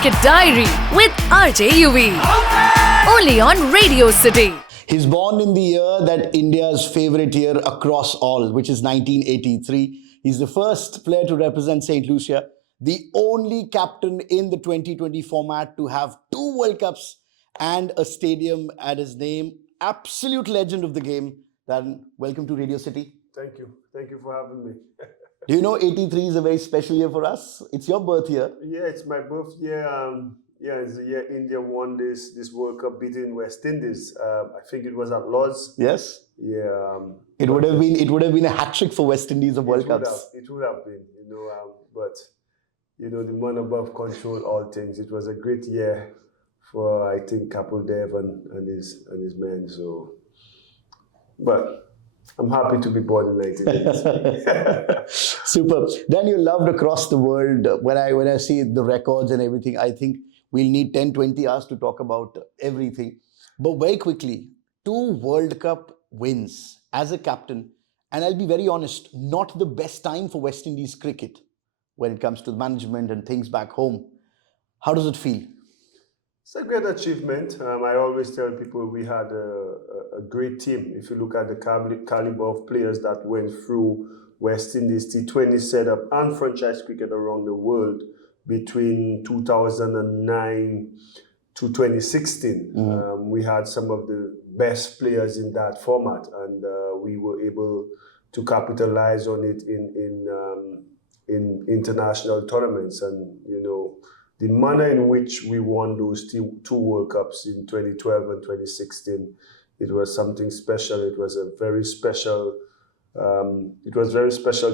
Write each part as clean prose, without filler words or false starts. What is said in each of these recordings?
Cricket Diary with RJ Yuvi. Only on RadioCity. He's born in the year that India's favourite year across all, which is 1983. He's the first player to represent St. Lucia, the only captain in the 2020 format to have 2 World Cups and a stadium at his name. Absolute legend of the game. Darren, welcome to Radio City. Thank you. Thank you for having me. Do you know 83 is a very special year for us? It's your birth year. Yeah, it's my birth year. It's the year India won this World Cup, beating West Indies. I think it was at Lord's. Yes. Yeah. It would have been a hat trick for West Indies of World Cups. It would have been, but the man above control all things. It was a great year for, I think, Kapil Dev and his men. So, but I'm happy to be born in 1980. Super. Then you loved across the world. When I see the records and everything, I think we'll need 10, 20 hours to talk about everything. But very quickly, 2 World Cup wins as a captain. And I'll be very honest, not the best time for West Indies cricket when it comes to management and things back home. How does it feel? It's a great achievement. I always tell people we had a great team. If you look at the caliber of players that went through West Indies T20 setup and franchise cricket around the world between 2009 to 2016, we had some of the best players in that format, and we were able to capitalize on it in international tournaments. And the manner in which we won those 2 World Cups in 2012 and 2016, it was something special. It was very special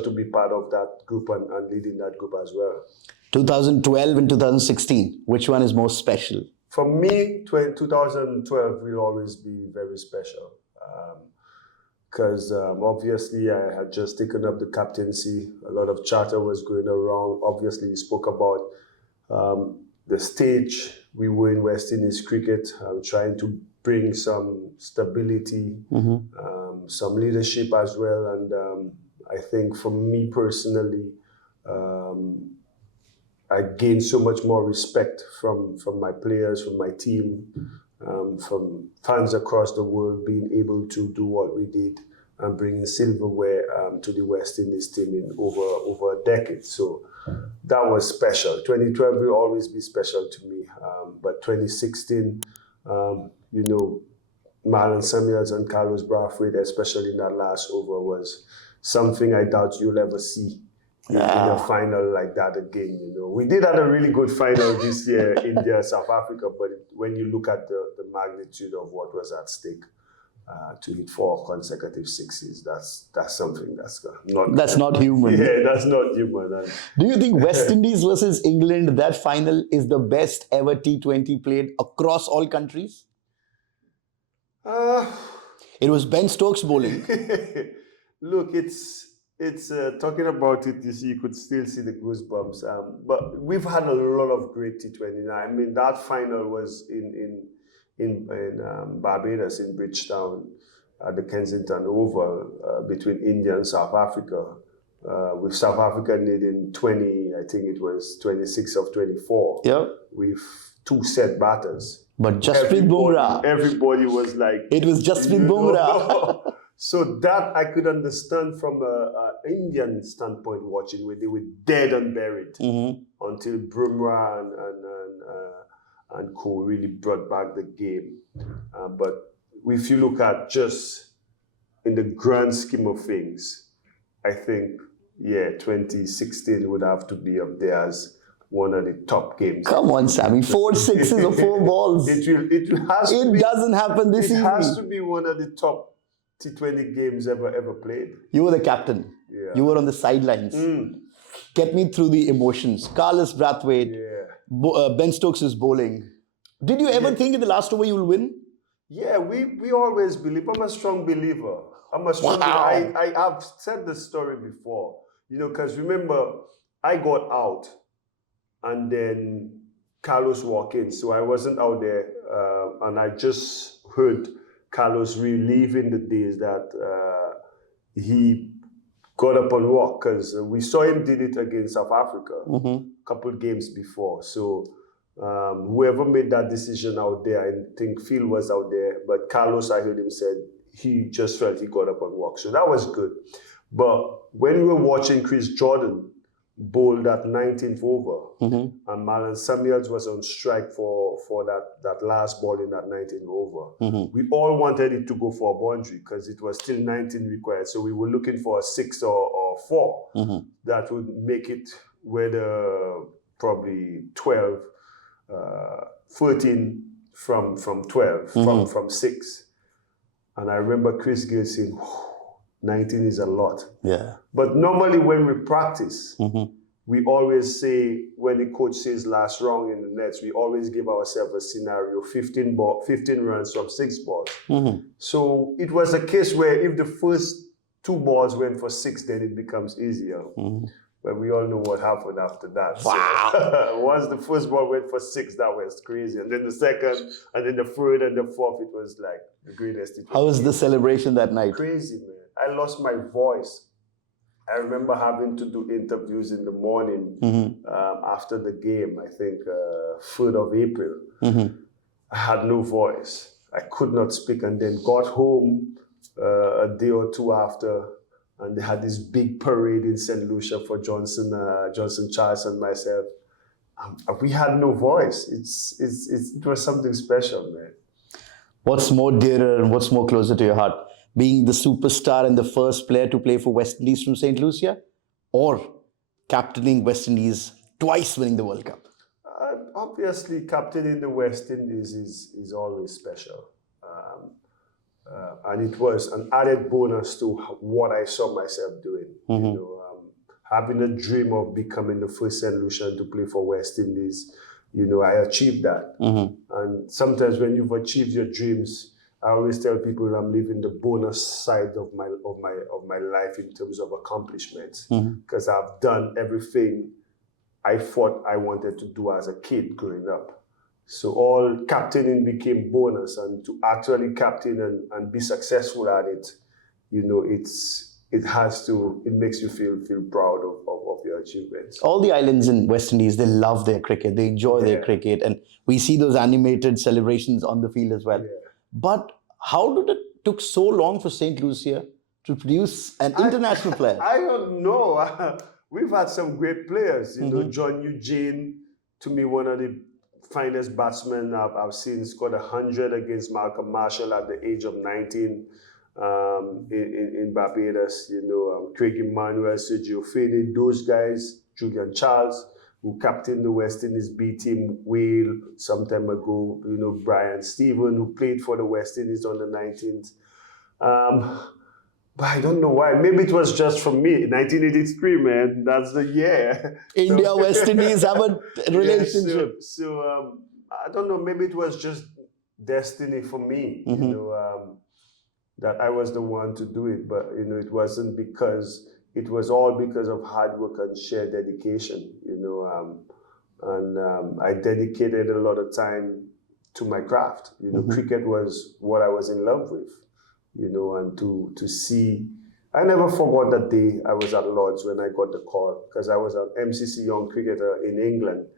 to be part of that group and leading that group as well. 2012 and 2016, which one is most special? For me, 2012 will always be very special. Because obviously I had just taken up the captaincy. A lot of chatter was going around. Obviously, we spoke about the stage we were in West Indies cricket, trying to bring some stability, some leadership as well. And I think for me personally, I gained so much more respect from my players, from my team, from fans across the world, being able to do what we did and bringing silverware to the West Indies team in over a decade. So that was special. 2012 will always be special to me. But 2016, Marlon Samuels and Carlos Brathwaite, especially in that last over, was something I doubt you'll ever see in a final like that again. We did have a really good final this year, India, South Africa, but when you look at the magnitude of what was at stake, to hit 4 consecutive sixes, that's something that's not human. Yeah, that's not human. Do you think West Indies versus England, that final, is the best ever T20 played across all countries? It was Ben Stokes bowling. Look, it's talking about it, you could still see the goosebumps. But we've had a lot of great T20 now. I mean, that final was in Barbados, in Bridgetown, at the Kensington Oval, between India and South Africa, with South Africa needing 26 of 24, with 2 set batters. But Jasprit Bumrah. Everybody was like... It was Jasprit Bumrah. So that I could understand from an Indian standpoint watching, where they were dead and buried until Bumrah and co really brought back the game. But if you look at just in the grand scheme of things, I think, 2016 would have to be up there as one of the top games. Come on, Sammy. 4 sixes or 4 balls. It doesn't happen this evening. It has to be one of the top T20 games ever played. You were the captain. Yeah. You were on the sidelines. Get me through the emotions. Carlos Brathwaite, Ben Stokes' bowling. Did you ever think in the last over you will win? Yeah, we always believe. I'm a strong believer. I have said the story before, because remember, I got out and then Carlos walked in. So I wasn't out there, and I just heard Carlos reliving the days that he got up and walked, because we saw him did it against South Africa a couple of games before. So Whoever made that decision out there, I think Phil was out there, but Carlos, I heard him said he just felt he got up and walked. So that was good. But when we were watching Chris Jordan bowl that 19th over, and Marlon Samuels was on strike for that last ball in that 19th over, we all wanted it to go for a boundary because it was still 19 required. So we were looking for a 6 or 4 that would make it where the probably 12, 13 from 12, from 6. And I remember Chris Gill saying, 19 is a lot. Yeah. But normally when we practice, we always say, when the coach says last round in the nets, we always give ourselves a scenario, 15 runs from 6 balls. So it was a case where if the first 2 balls went for 6, then it becomes easier. But we all know what happened after that. Wow. So, once the first ball went for 6, that was crazy. And then the second, and then the third and the fourth, it was like the greatest. How was the celebration that night? Crazy, man. I lost my voice. I remember having to do interviews in the morning after the game, I think 3rd of April. I had no voice. I could not speak, and then got home a day or 2 after, and they had this big parade in St. Lucia for Johnson Charles and myself. We had no voice. It was something special, man. What's more dearer and what's more closer to your heart? Being the superstar and the first player to play for West Indies from St. Lucia, or captaining West Indies, twice winning the World Cup? Obviously, captaining the West Indies is always special. And it was an added bonus to what I saw myself doing. You know, having a dream of becoming the first St. Lucian to play for West Indies, you know, I achieved that. And sometimes when you've achieved your dreams, I always tell people I'm living the bonus side of my life in terms of accomplishments, because I've done everything I thought I wanted to do as a kid growing up. So all captaining became bonus, and to actually captain and be successful at it, you know, it makes you feel proud of your achievements. All the islands in West Indies, they love their cricket, they enjoy their cricket, and we see those animated celebrations on the field as well. But how did it took so long for St. Lucia to produce an international player? I don't know. We've had some great players. You know, John Eugene, to me, one of the finest batsmen I've seen, scored 100 against Malcolm Marshall at the age of 19 in Barbados. You know, Craig Emmanuel, Sergio Fede, those guys, Julian Charles, who captained the West Indies B team Wales some time ago. You know, Brian Stephen, who played for the West Indies on the 19th. But I don't know why. Maybe it was just for me. 1983, man. That's the year. India, West Indies have a relationship. Yeah, so I don't know. Maybe it was just destiny for me, you know, that I was the one to do it. But, you know, it wasn't because... It was all because of hard work and sheer dedication, you know, and I dedicated a lot of time to my craft. You know, cricket was what I was in love with, you know, and to see, I never forgot that day I was at Lord's when I got the call, because I was an MCC young cricketer in England.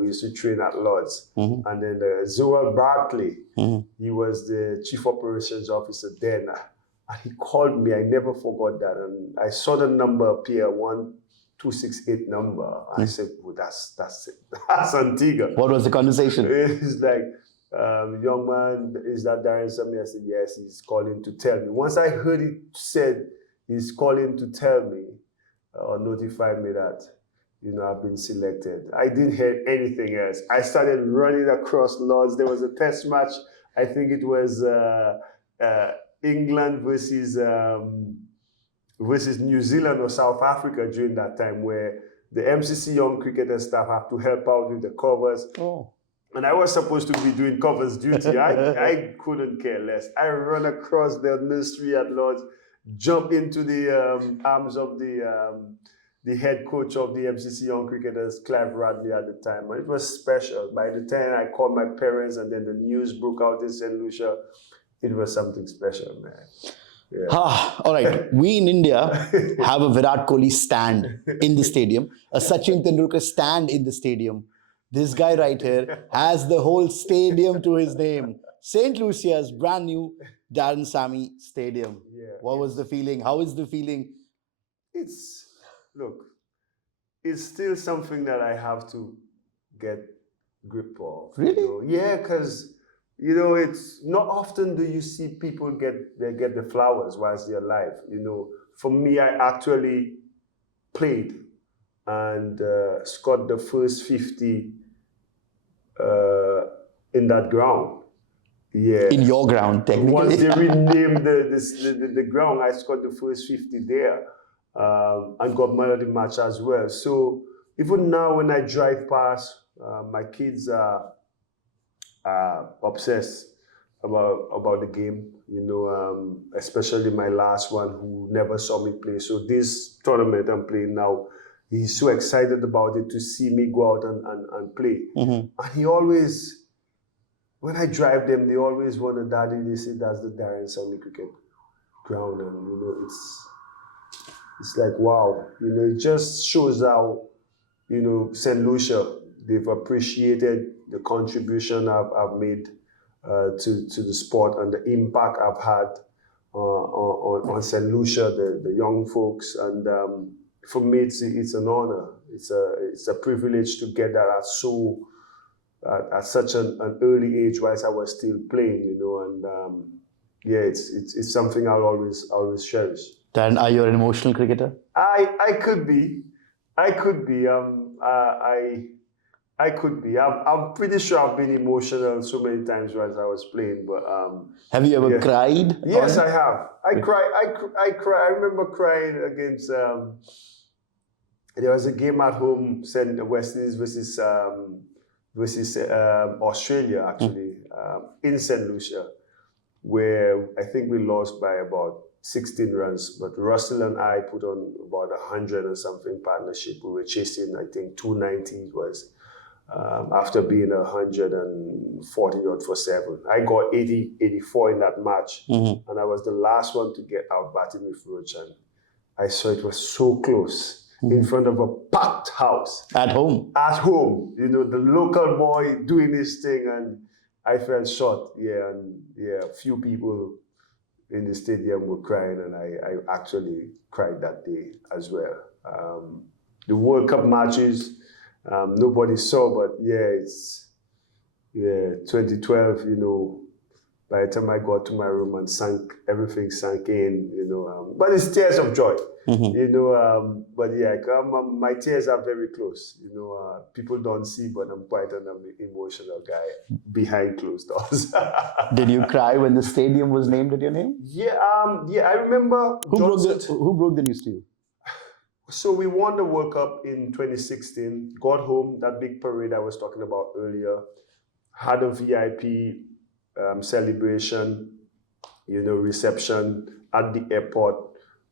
We used to train at Lord's. And then Zoel Barkley, he was the chief operations officer then. And he called me. I never forgot that. And I saw the number appear, 1268 number. I said, well, that's it. That's Antigua. What was the conversation? It's like, young man, is that Darren Sammy? I said, yes, he's calling to tell me. Once I heard it said, he's calling to tell me or notify me that, you know, I've been selected. I didn't hear anything else. I started running across Lords. There was a test match. I think it was England versus New Zealand or South Africa during that time, where the MCC young cricketer staff have to help out with the covers. And I was supposed to be doing covers duty. I couldn't care less. I ran across the nursery at Lord's, jumped into the arms of the head coach of the MCC young cricketers, Clive Radley at the time. And it was special. By the time I called my parents and then the news broke out in St. Lucia, it was something special, man. Yeah. All right. We in India have a Virat Kohli stand in the stadium, a Sachin Tendulkar stand in the stadium. This guy right here has the whole stadium to his name. St. Lucia's brand new Darren Sammy Stadium. Yeah, What was the feeling? How is the feeling? Look, it's still something that I have to get grip of. Really? Yeah, because it's not often do you see people get the flowers whilst they're alive. For me, I actually played and scored the first 50 in that ground. Yeah. In your ground, technically. Once they renamed the ground, I scored the first 50 there and got man of the match as well. So even now when I drive past, my kids are obsessed about the game, especially my last one who never saw me play. So this tournament I'm playing now, he's so excited about it to see me go out and play. And he always, when I drive them, they always wonder, Daddy, they say that's the Darren Sammy cricket ground. And, it's like, wow. It just shows how, St. Lucia, they've appreciated the contribution I've made to the sport and the impact I've had on St. Lucia, the young folks. And for me, it's an honor. It's a privilege to get that at such an early age, whilst I was still playing, and it's something I'll always cherish. Darren, are you an emotional cricketer? I could be. I could be. I'm pretty sure I've been emotional so many times whilst I was playing. But have you ever cried? Yes, I have. I cry. I remember crying against. There was a game at home, West Indies versus Australia, actually, in St. Lucia, where I think we lost by about 16 runs. But Russell and I put on about 100 and something partnership. We were chasing, I think, 290 it was. After being 140 odd for 7. I got 84 in that match, and I was the last one to get out batting with Roach, and I saw it was so close in front of a packed house. At home? At home. The local boy doing his thing, and I felt shot. Yeah, and a few people in the stadium were crying, and I actually cried that day as well. The World Cup matches, nobody saw, but it's 2012, by the time I got to my room and everything sank in, but it's tears of joy, but my tears are very close, people don't see, but I'm quite an emotional guy behind closed doors. Did you cry when the stadium was named at your name? Yeah, I remember. Who broke the news to you? So we won the World Cup in 2016, got home, that big parade I was talking about earlier, had a VIP celebration, reception at the airport.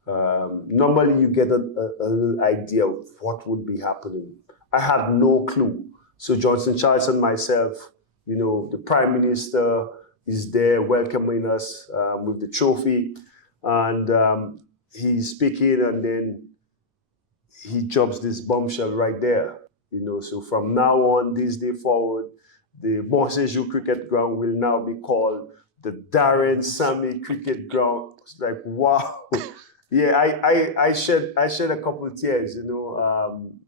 Normally you get a little idea of what would be happening. I had no clue. So Johnson Charles and myself, the Prime Minister is there welcoming us with the trophy, and he's speaking, and then he drops this bombshell right there, So from now on, this day forward, the Bonsejour Cricket Ground will now be called the Darren Sammy Cricket Ground. It's like, wow. Yeah, I shed a couple of tears,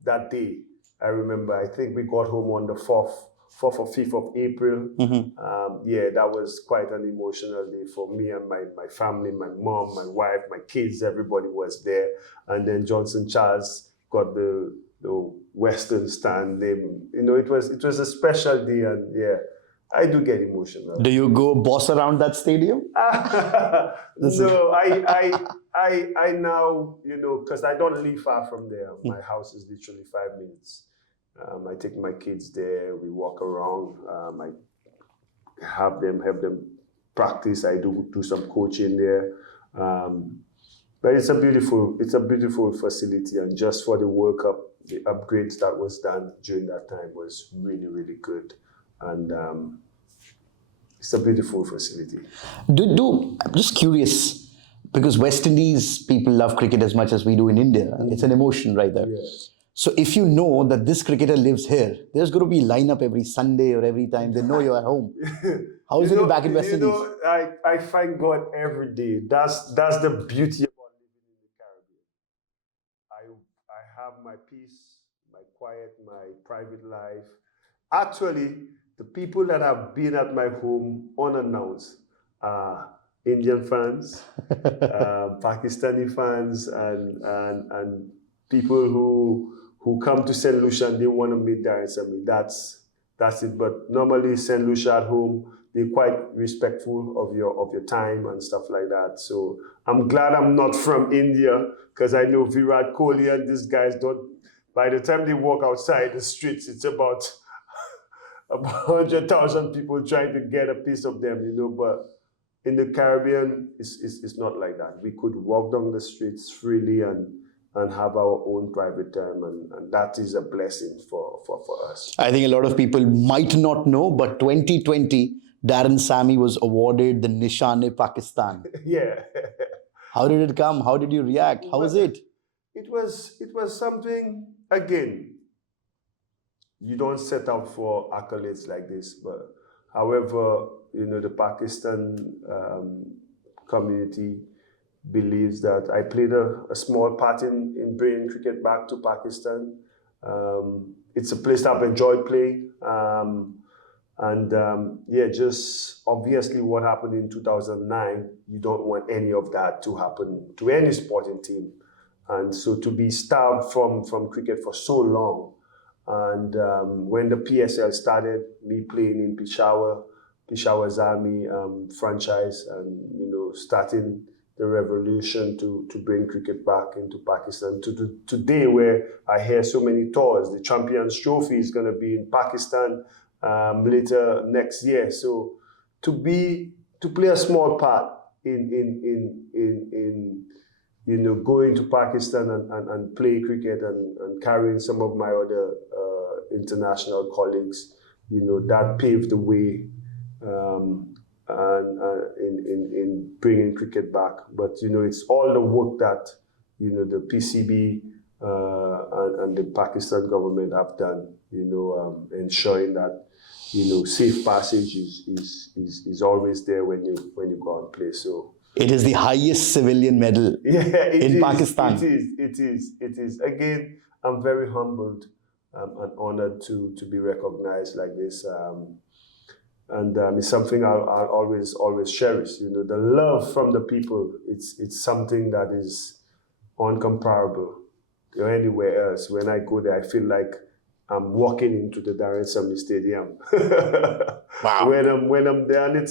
that day. I remember, I think we got home on the 4th or 5th of April. That was quite an emotional day for me and my family, my mom, my wife, my kids, everybody was there. And then Johnson Charles got the Western stand name. It was a special day, and I do get emotional. Do you go boss around that stadium? No, I now, because I don't live far from there. My house is literally 5 minutes. I take my kids there. We walk around. I have them practice. I do some coaching there. But it's a beautiful facility, and just for the World Cup, the upgrades that was done during that time was really, really good, and it's a beautiful facility. I'm just curious, because West Indies people love cricket as much as we do in India. It's an emotion right there. Yeah. So if you know that this cricketer lives here, there's going to be lineup every Sunday or every time. They know you're at home. How is it back in West Indies? I thank God every day. That's the beauty about living in the Caribbean. I have my peace, my quiet, my private life. Actually, the people that have been at my home unannounced are Indian fans, Pakistani fans, and people who come to St. Lucia and they want to meet Darren Sammy. That's it. But normally St. Lucia at home, they're quite respectful of your time and stuff like that. So I'm glad I'm not from India, because I know Virat Kohli and these guys don't. By the time they walk outside the streets, it's about 100,000 people trying to get a piece of them, But in the Caribbean, it's not like that. We could walk down the streets freely and have our own private time, and that is a blessing for us. I think a lot of people might not know, but 2020, Darren Sammy was awarded the Nishane-e-Pakistan. Yeah. How did it come? How did you react? How was it? It was something, again, you don't set out for accolades like this, but however, the Pakistan community believes that I played a small part in bringing cricket back to Pakistan. It's a place that I've enjoyed playing. Just obviously what happened in 2009, you don't want any of that to happen to any sporting team. And so to be starved from cricket for so long, and when the PSL started, me playing in Peshawar Army franchise, and starting the revolution to bring cricket back into Pakistan to today, where I hear so many tours. The Champions Trophy is going to be in Pakistan later next year. So to play a small part in going to Pakistan and play cricket and carrying some of my other international colleagues, that paved the way in bringing cricket back. But it's all the work that the PCB and the Pakistan government have done, ensuring that safe passage is always there when you go and play. So it is the highest civilian medal in Pakistan. It is. Again, I'm very humbled and honored to be recognized like this. And it's something I'll always cherish. The love from the people, it's something that is uncomparable to anywhere else. When I go there, I feel like I'm walking into the Darren Sammy Stadium. Wow. When I'm there, and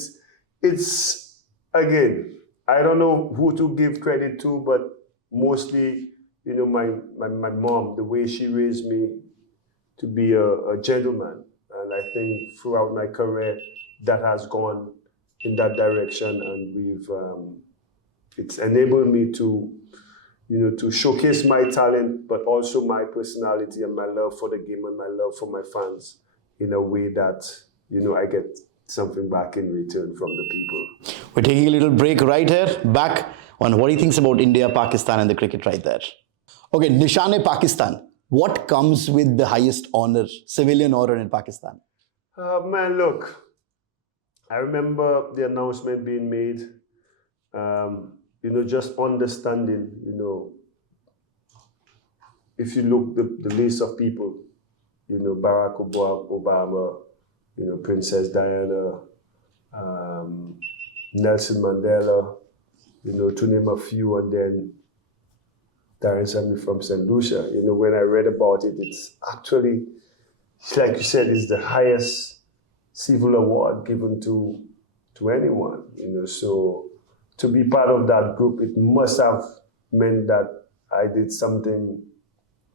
it's again, I don't know who to give credit to, but mostly, my mom, the way she raised me to be a gentleman. And I think throughout my career, that has gone in that direction, and it's enabled me to showcase my talent, but also my personality and my love for the game and my love for my fans in a way that, I get something back in return from the people. We're taking a little break right here. Back on what he thinks about India, Pakistan, and the cricket right there. Okay, Nishane-Pakistan. What comes with the highest honor, civilian honor in Pakistan? Man, look, I remember the announcement being made, just understanding, if you look the list of people, Barack Obama, Princess Diana, Nelson Mandela, to name a few, and then Darren Sammy from St. Lucia. When I read about it, it's actually, like you said, it's the highest civil award given to anyone. So to be part of that group, it must have meant that I did something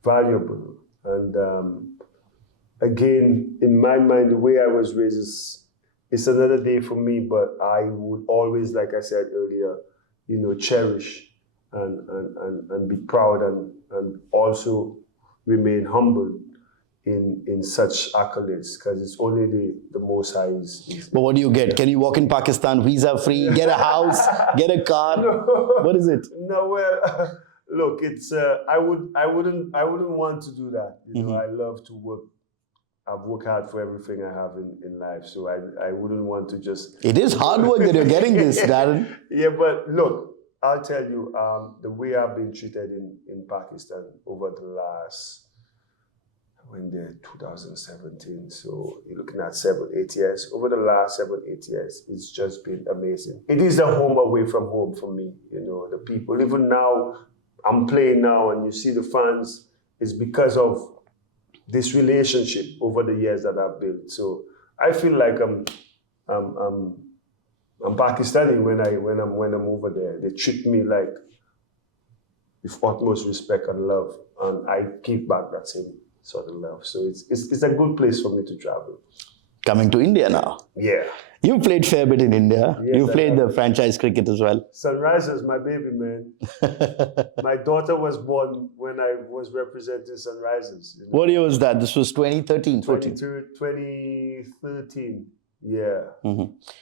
valuable. And again, in my mind, the way I was raised it's another day for me, but I would always, like I said earlier, cherish and be proud and also remain humble in such accolades, because it's only the Most High is. But what do you get? Can you walk in Pakistan visa free, get a house, get a car? No. What is it? No, well, Look, it's I wouldn't want to do that. You know, I love to work. I've worked hard for everything I have in life, so I wouldn't want to just. It is hard work that you're getting this, Darren. Yeah, but look, I'll tell you, the way I've been treated in Pakistan over the last, when they're 2017, so you're looking at 7-8 years. Over the last 7-8 years, it's just been amazing. It is a home away from home for me. You know, the people. Even now, I'm playing now, and you see the fans. It's because of this relationship over the years that I've built. So I feel like I'm Pakistani when I'm over there. They treat me like with utmost respect and love, and I give back that same sort of love. So it's a good place for me to travel. Coming to India now. Yeah. You played fair bit in India. Yes, You played the franchise cricket as well. Sunrisers, my baby, man. My daughter was born when I was representing Sunrisers. You know? What year was that? This was 2013, 14? 2013, yeah.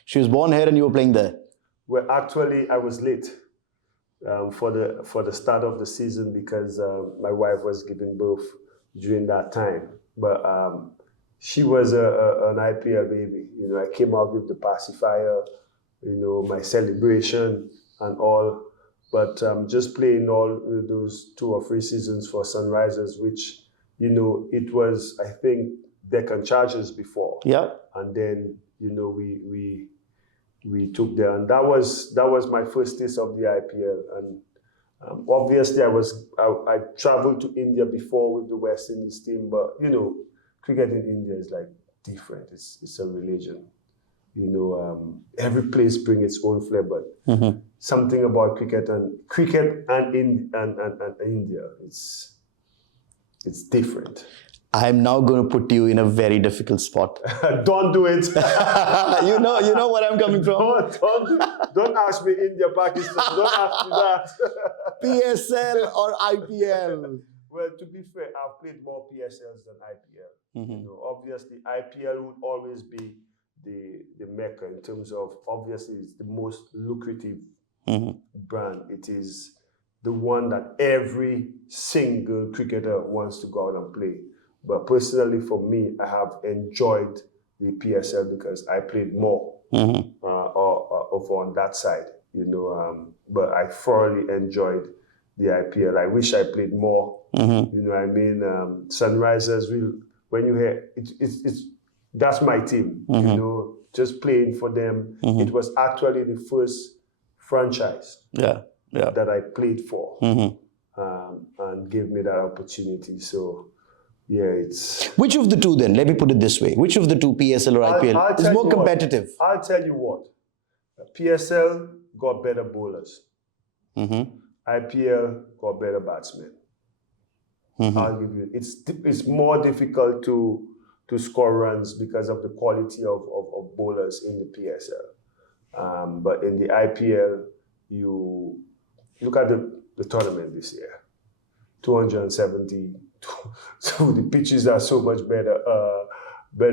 She was born here and you were playing there? Well, actually, I was late for the start of the season because my wife was giving birth during that time. But she was an IPL baby. You know, I came out with the pacifier, you know, my celebration and all. But just playing all those 2 or 3 seasons for Sunrisers, which, you know, it was, I think, Deccan Chargers before. Yeah. And then, you know, we took there. And that was my first taste of the IPL. And obviously, I traveled to India before with the West Indies team, but, you know, cricket in India is like different. It's a religion. You know, every place brings its own flair, but something about cricket and India, it's different. I'm now going to put you in a very difficult spot. Don't do it. you know where I'm coming from. Don't ask me India, Pakistan. Don't ask me that. PSL or IPL? Well, to be fair, I've played more PSLs than IPL. You know, obviously, IPL would always be the mecca in terms of, obviously, it's the most lucrative brand. It is the one that every single cricketer wants to go out and play. But personally, for me, I have enjoyed the PSL because I played more over on that side. You know, but I thoroughly enjoyed the IPL. I wish I played more. You know, I mean, Sunrisers when you hear it's that's my team. You know, just playing for them. It was actually the first franchise that I played for, and gave me that opportunity. So, yeah, it's. Which of the two then? Let me put it this way: which of the two, PSL or IPL, is more competitive? I'll tell you what. PSL got better bowlers. IPL got better batsmen. I'll give you. It's more difficult to score runs because of the quality of bowlers in the PSL. But in the IPL, you look at the tournament this year, 270. So the pitches are so much better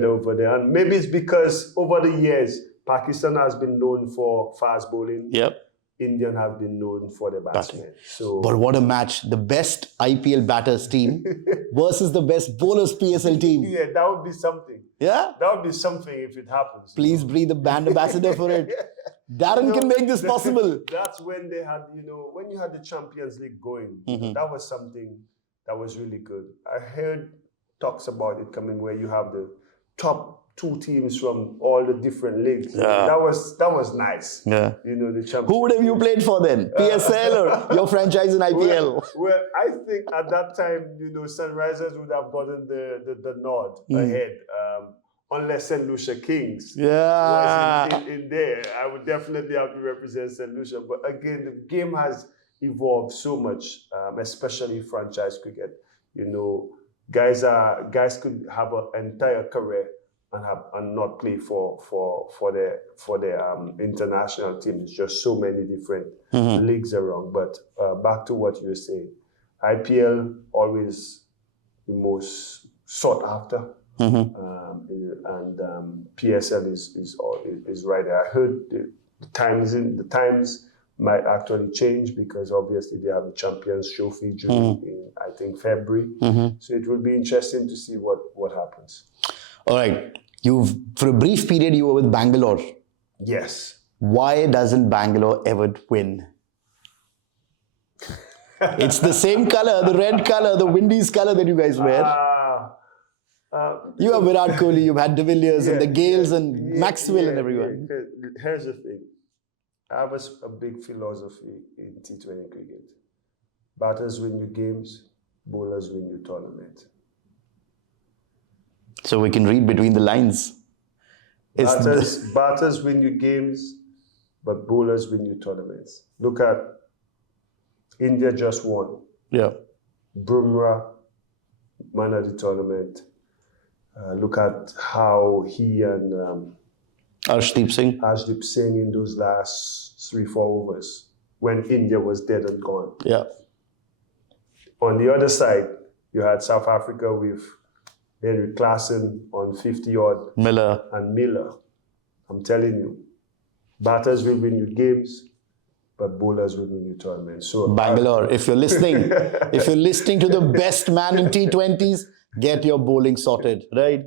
over there. And maybe it's because over the years, Pakistan has been known for fast bowling. Yep. Indian have been known for their batsmen. So, but what a match. The best IPL batters team versus the best bowlers PSL team. Yeah, that would be something. Yeah? That would be something if it happens. Please breathe a brand ambassador for it. Darren can make this possible. That's when they had, you know, when you had the Champions League going, that was something that was really good. I heard talks about it coming where you have the top 2 teams from all the different leagues. Yeah. That was nice. Yeah. You know, the Champions. Who would have you played for then? PSL or your franchise in IPL? Well, I think at that time, you know, Sunrisers would have gotten the nod ahead. Unless St. Lucia Kings was in there. I would definitely have to represent St. Lucia. But again, the game has evolved so much, especially franchise cricket. You know, guys could have an entire career and not play for their international teams. Just so many different leagues around. But back to what you were saying, IPL always the most sought after. And PSL is right there. I heard the Times might actually change because obviously they have the Champions Trophy in I think February. So it will be interesting to see what happens. All right. For a brief period, you were with Bangalore. Yes. Why doesn't Bangalore ever win? It's the same color, the red color, the Windies color that you guys wear. You have Virat Kohli, you've had De Villiers and the Gales and Maxwell and everyone. Here's the thing. I have a big philosophy in T20 cricket. Batters win your games, bowlers win your tournament. So we can read between the lines. Batters win your games, but bowlers win your tournaments. Look at India just won. Yeah. Bumrah, man of the tournament. Look at how he and Arshdeep Singh in those last 3-4 overs when India was dead and gone. Yeah. On the other side, you had South Africa with Henry Klaasen on 50-odd. Miller. I'm telling you, batters will win you games, but bowlers will win you tournaments. So Bangalore, if you're listening, to the best man in T20s, get your bowling sorted, right?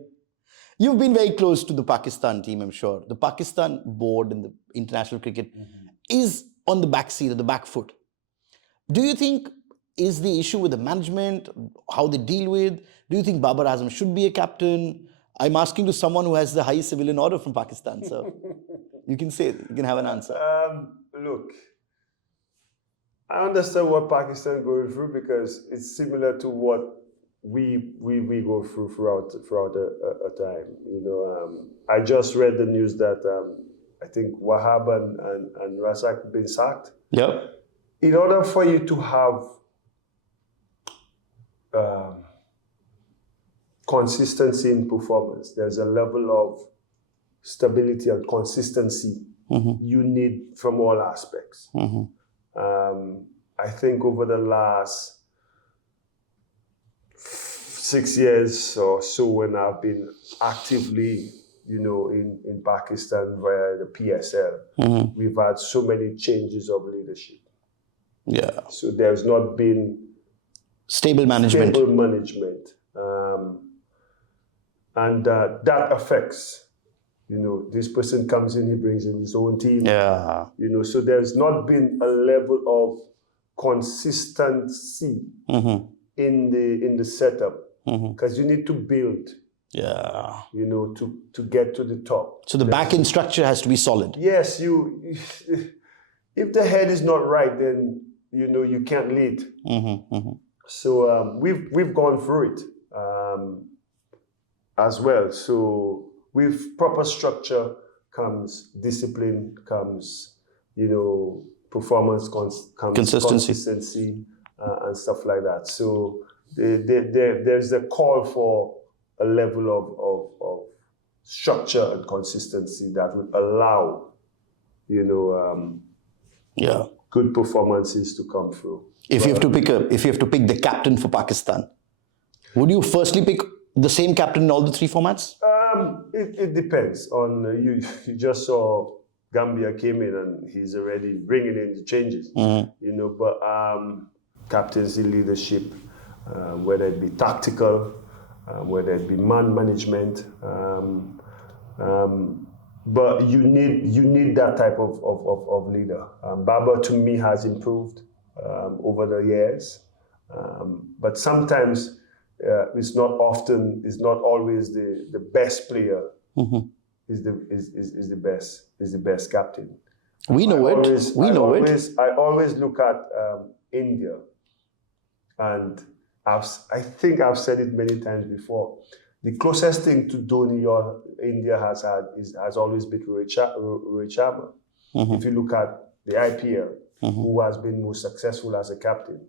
You've been very close to the Pakistan team, I'm sure. The Pakistan board in the international cricket is on the back seat, or the back foot. Do you think is the issue with the management, how they deal with? Do you think Babar Azam should be a captain? I'm asking to someone who has the highest civilian order from Pakistan, so you can have an answer. Look, I understand what Pakistan is going through because it's similar to what we go through throughout a time. I just read the news that I think Wahab and Razak have been sacked. Yeah. In order for you to have consistency in performance, there's a level of stability and consistency you need from all aspects. I think over the last 6 years or so, when I've been actively, in Pakistan via the PSL, we've had so many changes of leadership. Yeah. So there's not been stable management. And that affects, this person comes in, he brings in his own team. Yeah. So there's not been a level of consistency in the setup because you need to build. Yeah. To get to the top. So the back-end structure has to be solid. Yes, if the head is not right, then you can't lead. So we've gone through it as well. So with proper structure comes discipline, comes performance, consistency, and stuff like that. So there's a call for a level of structure and consistency that would allow good performances to come through. If you have to pick the captain for Pakistan, would you firstly pick the same captain in all the 3 formats? It depends on you just saw Gambia came in and he's already bringing in the changes. But captaincy, leadership, whether it be tactical, whether it be man management, but you need that type of leader. Babar to me has improved over the years, but sometimes it's not always the best player is the best captain. We know it. I always look at India, and I think I've said it many times before. The closest thing to Dhoni India has had has always been Rohit Sharma. If you look at the IPL, who has been most successful as a captain,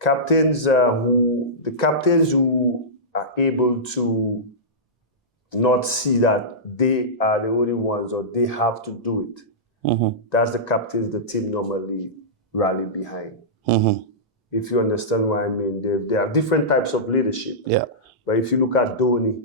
captains who are able to not see that they are the only ones or they have to do it. That's the captains the team normally rally behind. If you understand what I mean, there are different types of leadership. Yeah. But if you look at Dhoni,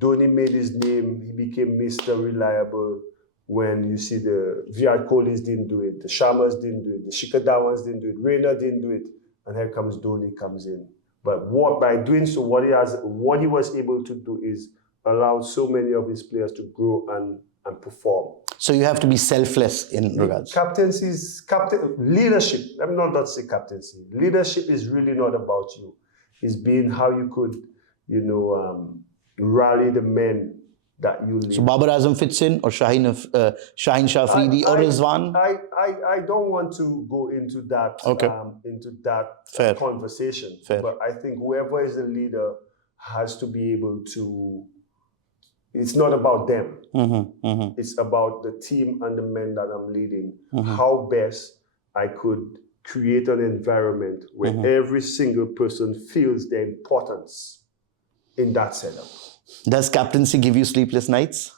Dhoni made his name. He became Mr. Reliable. when you see the Virat Kohlis didn't do it, the Sharmas didn't do it, the Shikhar Dhawans didn't do it, Raina didn't do it, and here comes Dhoni comes in. But by doing so, what he was able to do is allow so many of his players to grow and perform. So you have to be selfless in regards. Leadership. I'm not say captaincy. Leadership is really not about you. It's being how you could, rally the men that you lead. So Babar Azam fits in, or Shaheen Shah Afridi, or Rizwan? I don't want to go into that Fair. conversation. Fair. But I think whoever is the leader has to be able to. It's not about them. It's about the team and the men that I'm leading. How best I could create an environment where every single person feels their importance in that setup. Does captaincy give you sleepless nights?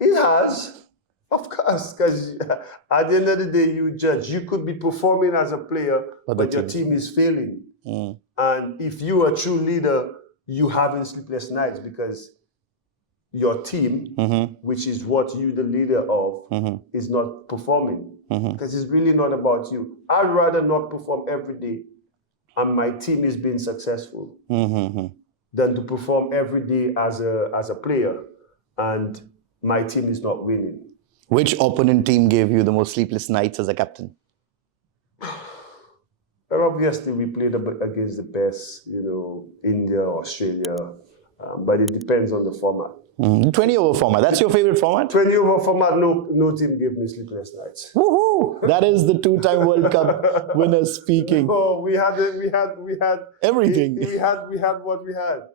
It has, of course, because at the end of the day, you judge. You could be performing as a player, but your team is failing. And if you are a true leader, you having sleepless nights because your team, which is what you the leader of, is not performing. Because it's really not about you. I'd rather not perform every day and my team is being successful than to perform every day as a player and my team is not winning. Which opponent team gave you the most sleepless nights as a captain? Well, obviously, we played against the best, India, Australia, but it depends on the format. 20-over format. That's your favorite format? 20-over format. No team gave me sleepless nights. Woohoo! That is the two-time World Cup winner speaking. Oh, we had everything. We had what we had.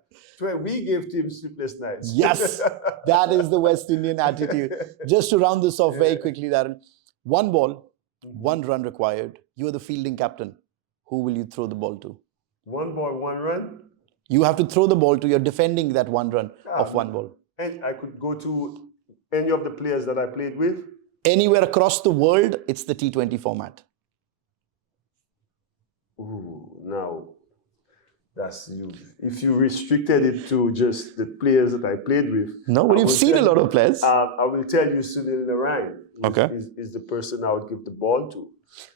We gave teams sleepless nights. Yes, that is the West Indian attitude. Just to round this off very quickly, Darren. 1 ball, 1 run required. You are the fielding captain. Who will you throw the ball to? 1 ball, 1 run? You have to throw the ball to. You're defending that 1 run of 1 ball. And I could go to any of the players that I played with? Anywhere across the world, it's the T20 format. Ooh, now, that's you. If you restricted it to just the players that I played with. No, but you've seen a lot of players. I will tell you Sunil Narayan is the person I would give the ball to.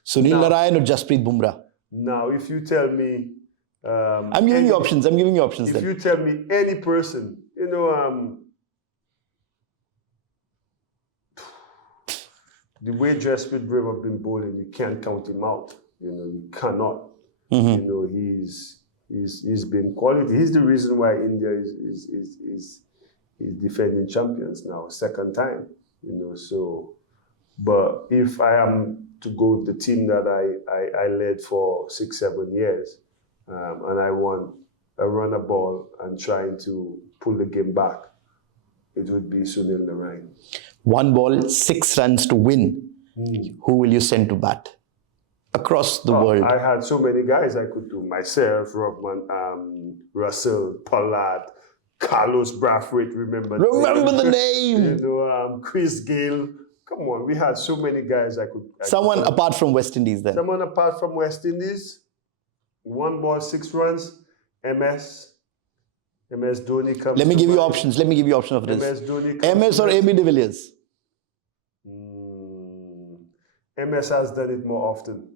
Sunil Narayan or Jasprit Bumrah? Now, if you tell me... I'm giving you options. If you tell me any person, the way Jasprit Bumrah have been bowling, you can't count him out. You cannot. He's been quality. He's the reason why India is defending champions now, 2nd time. So. But if I am to go with the team that I led for 6-7 years, and I want a runner ball and trying to pull the game back, it would be Sunil Narayan. 1 ball, 6 runs to win. Who will you send to bat? Across the world. I had so many guys I could do. Myself, Rockman, Russell, Pollard, Carlos Brathwaite, remember the name. Chris Gale. Come on, we had so many guys I could... Someone apart from West Indies then. Someone apart from West Indies. 1 ball, 6 runs. MS Dhoni comes. Let me give you options of this. MS Dhoni comes. MS or AB de Villiers? MS has done it more often.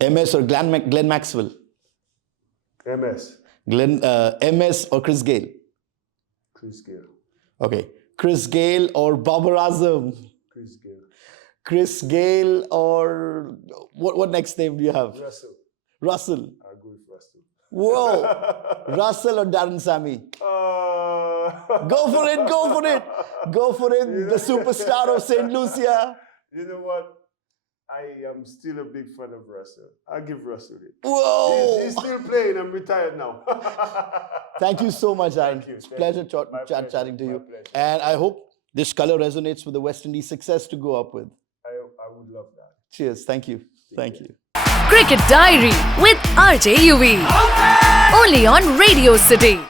MS or Glenn Maxwell? MS. MS or Chris Gale? Chris Gale. Okay. Chris Gale or Babar Azam? Chris Gale. Chris Gale or what next name do you have? Russell. I'll go with Russell. Whoa. Russell or Darren Sammy? Go for it. The superstar of St. Lucia. You know what? I am still a big fan of Russell. I'll give Russell it. Whoa! He's still playing. I'm retired now. Thank you so much, Aaron. It's a pleasure chatting to you. And I hope this color resonates with the West Indies success to go up with. I would love that. Cheers. Thank you. Thank you. Cricket Diary with RJ Yuvi. Only on Radio City.